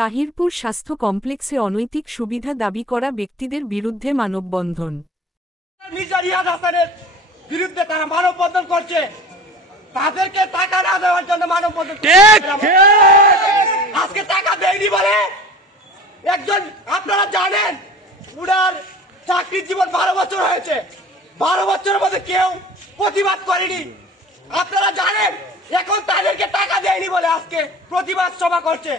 তাহিরপুর স্বাস্থ্য কমপ্লেক্সে অনৈতিক সুবিধা দাবি করা ব্যক্তিদের বিরুদ্ধে মানববন্ধন। মির্জা রিয়াদ হাসানের বিরুদ্ধে তারা মানববন্ধন করছে, তাদেরকে টাকা না দেওয়ার জন্য মানববন্ধন। আজকে টাকা দেয়নি বলে একজন, আপনারা জানেন উনার চাকরির জীবন 12 বছর হয়েছে, 12 বছরের মধ্যে কেউ প্রতিবাদ করেনি। আপনারা জানেন এখন তাদেরকে টাকা দেয়নি বলে আজকে প্রতিবাদ সভা করছে,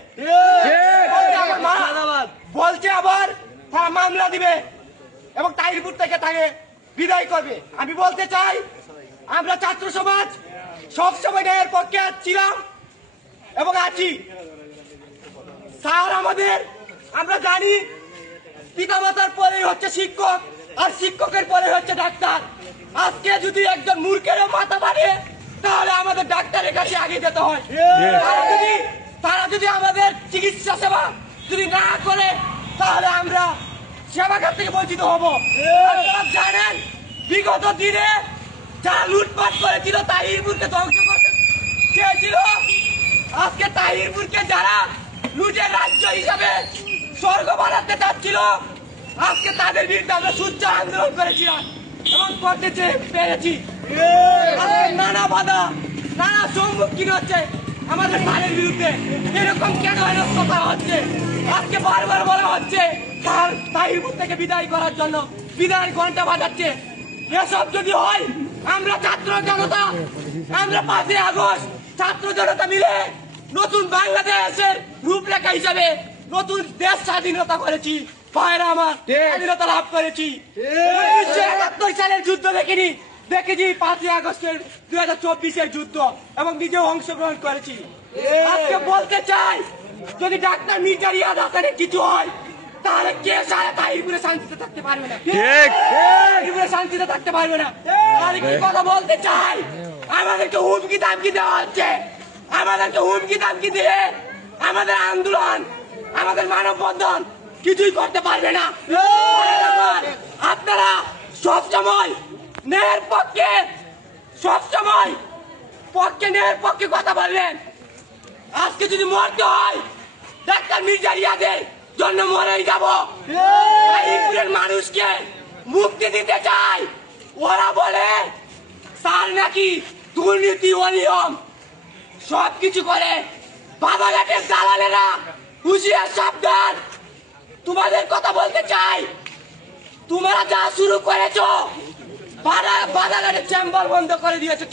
বলছে আবার তারা মামলা দিবে এবং তাহিরপুর থেকে তাকে বিদায় করবে। আমি বলতে চাই, আমরা ছাত্র সমাজ সবসময় ন্যায়ের পক্ষে ছিলাম এবং আছি। স্যার আমাদের, আমরা জানি পিতামাতার পরে হচ্ছে শিক্ষক, আর শিক্ষকের পরে হচ্ছে ডাক্তার। আজকে যদি একজন মূর্খেরও মাথা বাড়ে তাহলে আমাদের ডাক্তারের কাছে আগে যেতে হয়। তারা যদি আমাদের চিকিৎসা সেবা যদি না করে তাহলে আমরা সেবাখাত থেকে বঞ্চিত হব। আপনারা জানেন বিগত দিনে যারা লুটপাট করেছিল, তাহিরপুরকে ধ্বংস করতে চেয়েছিল, আজকে তাহিরপুরকে যারা লুটের রাজ্য হিসাবে স্বর্গ বানাতে চাচ্ছিল, আজকে তাদের বিরুদ্ধে আমরা সুচ্চ আন্দোলন করেছিলাম এবং করতে পেরেছি। নানা বাধা, নানা সম্মুখীন হচ্ছে আমাদের স্যারের বিরুদ্ধে। এরকম কেন কথা হচ্ছে? আজকে বারবার বলা হচ্ছে তার তাহিরপুর থেকে বিদায় করার জন্য, বিদায় ঘন্টা বাজাচ্ছে। এসব যদি হয়, আমরা ছাত্র জনতা, আমরা 5ই আগস্ট ছাত্র জনতা মিলে নতুন বাংলাদেশের রূপরেখা হিসাবে নতুন দেশ স্বাধীনতা করেছি। ভাইরা আমার, স্বাধীনতা লাভ করেছি। 1971 সালের যুদ্ধ দেখেছি 5ই আগস্টের 2024-এর যুদ্ধ এবং নিজেও অংশগ্রহণ করেছি। আজকে বলতে চাই, যদি ডাক্তার মির্জা রিয়াদ হাসানের কিছু হয় তাহলে কে সারা তাহিরপুরে শান্তিতে থাকতে পারবে না, তাহিরপুরে শান্তিতে থাকতে পারবে না। আরেকটি কথা বলতে চাই, আমাদেরকে হুমকি দামকি দেওয়া হচ্ছে, আমাদেরকে হুমকি দামকি দিয়ে আমাদের আন্দোলন, আমাদের মানববন্ধন কিছুই করতে পারবে না। আপনারা সবসময় ন্যায়ের পক্ষে, সবসময় ন্যায়ের পক্ষে কথা বললেন। আজকে যদি মরতে হয় ডাক্তার মির্জা রিয়াদের জন্য মরেই যাব। তাহিরপুরের মানুষকে মুক্তি দিতে চাই। ওরা বলে স্যার নাকি দুর্নীতি অনিয়ম সবকিছু করে। বাবাঘাটের দালালেরা হুঁশিয়ার, সাবধান। তোমাদের কথা বলতে চাই, তোমরা যা শুরু করেছো, বাবাঘাটের চেম্বার বন্ধ করে দিয়েছো।